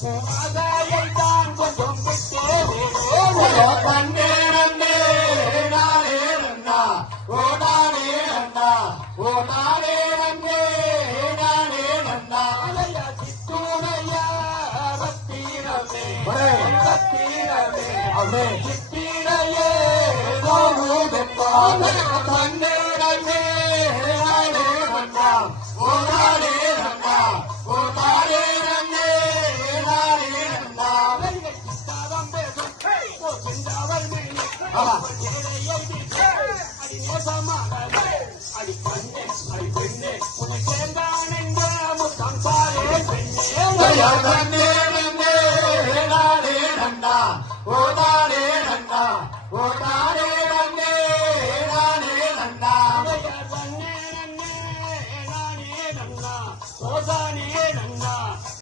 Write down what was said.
அதைத்தான் கொஞ்சம் தன்னே நன்னே நானே நன்னா ஓ நானே நன்னா ஓ நானே நன்னே நானே நன்னா சித்தூரையா ரத்தீரமே ரத்தீரமே அவனே சித்தீரையே தன்னே நன்னே நானே நன்னா ஓ நானே நன்னா ஓ நானே நன்னே நானே நன்னா சித்தாரம் பேசும் சென்றாவர் அடி நேசமாக அடி கண்ணே அடி பெண்ணே உனக்கேந்தான் என்ற முத்தம் பாரே பெண்ணே தன்னே நன்னே நானே நன்னா ஓ நானே நன்னா ஓ நானே நன்னே நானே நன்னா நன்னே நன்னே நானே நன்னா ஓசானே நன்னா